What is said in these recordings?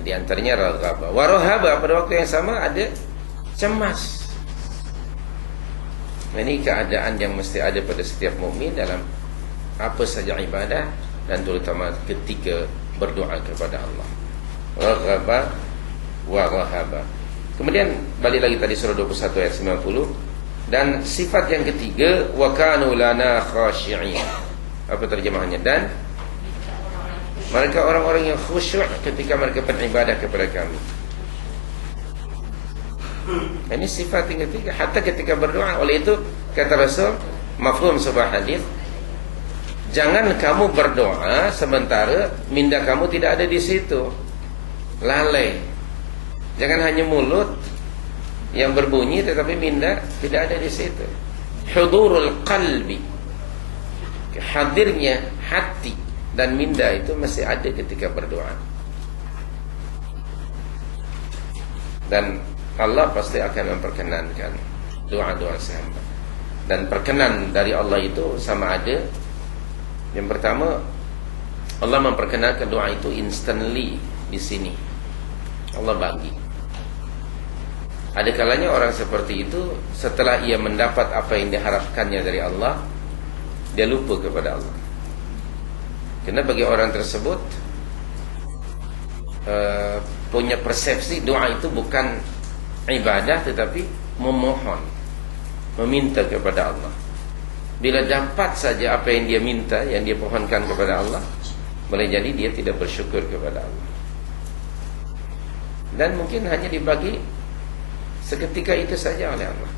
Di antaranya raghaba. Warahaba pada waktu yang sama ada cemas. Ini keadaan yang mesti ada pada setiap mukmin dalam apa saja ibadah dan terutama ketika berdoa kepada Allah. Raghaba wa rahaba. Kemudian balik lagi tadi surah 21 ayat 90 dan sifat yang ketiga wa kanu lana khashi'in. Apa terjemahannya? Dan mereka orang-orang yang khusyuk ketika mereka beribadah kepada kami. Ini sifat yang ketiga. Hatta ketika berdoa. Oleh itu kata Rasul Mafhum sebuah hadis Jangan kamu berdoa Sementara minda kamu tidak ada di situ. Lalai. Jangan hanya mulut Yang berbunyi tetapi minda Tidak ada di situ. Hudurul qalbi. Hadirnya hati Dan minda itu masih ada ketika berdoa Dan Allah pasti akan memperkenankan doa-doa sehamba. Dan perkenan dari Allah itu sama ada yang pertama Allah memperkenankan doa itu instantly di sini. Allah bagi. Ada kalanya orang seperti itu setelah ia mendapat apa yang diharapkannya dari Allah dia lupa kepada Allah. Karena bagi orang tersebut uh, punya persepsi doa itu bukan ibadah tetapi memohon meminta kepada Allah. Bila dapat saja apa yang dia minta yang dia pohonkan kepada Allah boleh jadi dia tidak bersyukur kepada Allah. Dan mungkin hanya dibagi seketika itu saja oleh Allah.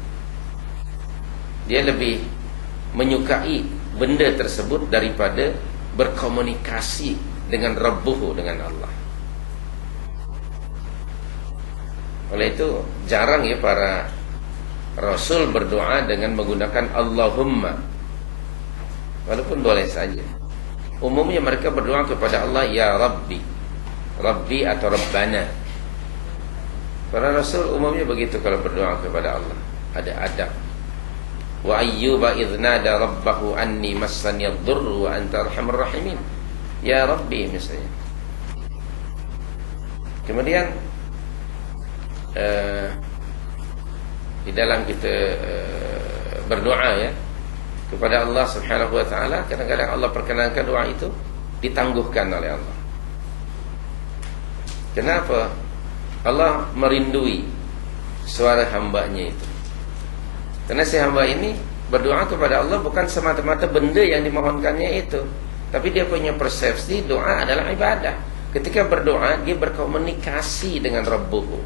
Dia lebih menyukai benda tersebut daripada berkomunikasi dengan Rabbuhu dengan Allah. Oleh itu jarang ya para Rasul berdoa dengan menggunakan Allahumma. Walaupun boleh saja. Umumnya mereka berdoa kepada Allah Ya Rabbi. Rabbi atau Rabbana. Para Rasul umumnya begitu kalau berdoa kepada Allah. Ada adab Wa ayyuba idhnada rabbahu anni massani dhurru wa anta arhamur rahimin Ya Rabbi misalnya Kemudian uh, di dalam kita uh, berdoa ya kepada Allah Subhanahu wa taala kadang-kadang Allah perkenankan doa itu ditangguhkan oleh Allah. Kenapa? Allah merindui suara hambanya itu. Karena si hamba ini berdoa kepada Allah bukan semata-mata benda yang dimohonkannya itu, tapi dia punya persepsi doa adalah ibadah. Ketika berdoa dia berkomunikasi dengan Rabbuhu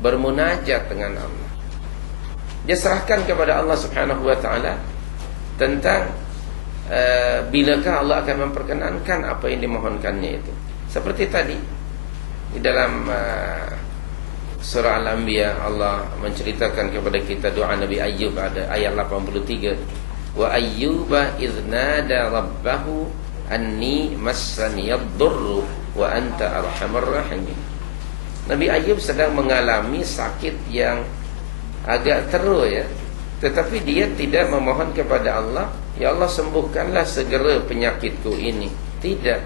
bermunajat dengan Allah. Dia serahkan kepada Allah Subhanahu wa taala tentang uh, bilakah Allah akan memperkenankan apa yang dimohonkannya itu. Seperti tadi di dalam uh, surah Al-Anbiya Allah menceritakan kepada kita doa Nabi Ayyub ada ayat 83 wa ayyuba idznada rabbahu anni massani yadurru wa anta arhamar rahimin Nabi Ayub sedang mengalami sakit yang agak teruk ya. Tetapi dia tidak memohon kepada Allah, Ya Allah sembuhkanlah segera penyakitku ini. Tidak.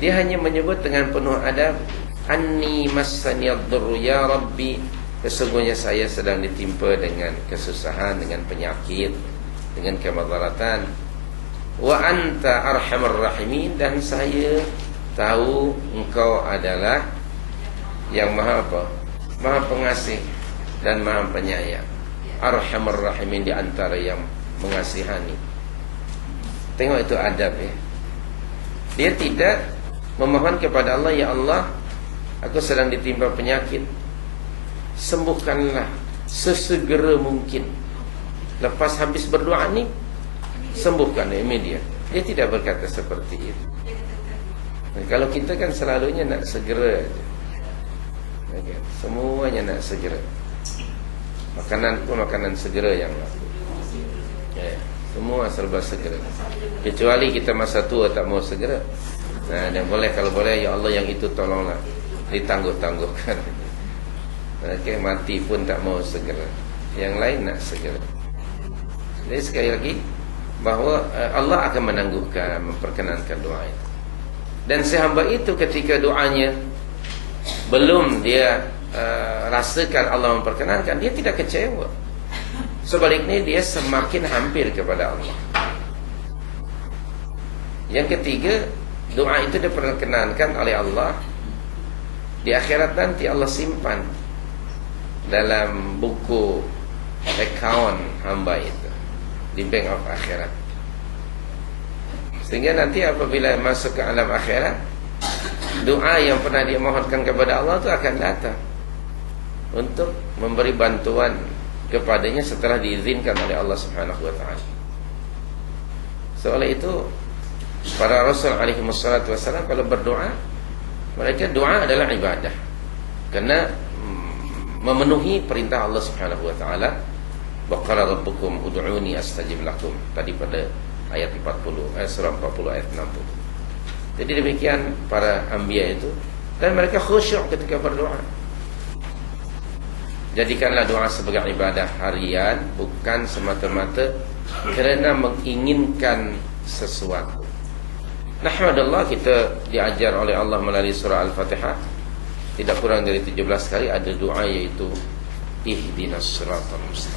Dia hanya menyebut dengan penuh adab, Anni massaniyadhurru ya Rabbi. Sesungguhnya saya sedang ditimpa dengan kesusahan, dengan penyakit, dengan kemadaratan. Wa anta arhamar rahimin. Dan saya tahu engkau adalah yang maha apa? Maha pengasih dan maha penyayang. Arhamar rahimin di antara yang mengasihani. Tengok itu adab ya. Dia tidak memohon kepada Allah, Ya Allah, aku sedang ditimpa penyakit. Sembuhkanlah sesegera mungkin. Lepas habis berdoa ni, sembuhkan ini dia. Tidak berkata seperti itu. Kalau kita kan selalunya nak segera aja okay. Semuanya nak segera Makanan pun makanan segera yang yeah. Semua serba segera Kecuali kita masa tua tak mau segera Nah, dan boleh kalau boleh ya Allah yang itu tolonglah ditangguh-tangguhkan. Okey, mati pun tak mau segera. Yang lain nak segera. Jadi sekali lagi bahawa eh, Allah akan menangguhkan memperkenankan doa itu. Dan si itu ketika doanya belum dia uh, rasakan Allah memperkenankan, dia tidak kecewa. Sebaliknya dia semakin hampir kepada Allah. Yang ketiga, doa itu diperkenankan oleh Allah di akhirat nanti Allah simpan dalam buku account hamba itu. Di bank of akhirat. Sehingga nanti apabila masuk ke alam akhirat Doa yang pernah dia mohonkan kepada Allah itu akan datang. Untuk memberi bantuan kepadanya setelah diizinkan oleh Allah subhanahu wa ta'ala. Soalnya itu Para Rasul alaihi wassalatu wassalam Kalau berdoa Mereka doa adalah ibadah Kerana mm, Memenuhi perintah Allah subhanahu wa ta'ala Baqara rabbukum udu'uni astajib lakum Tadi pada ayat 40 ayat surah 40 ayat 60. Jadi demikian para anbiya itu dan mereka khusyuk ketika berdoa. Jadikanlah doa sebagai ibadah harian bukan semata-mata kerana menginginkan sesuatu. Nahmadallah kita diajar oleh Allah melalui surah Al-Fatihah. Tidak kurang dari 17 kali ada doa yaitu ihdinas siratal mustaqim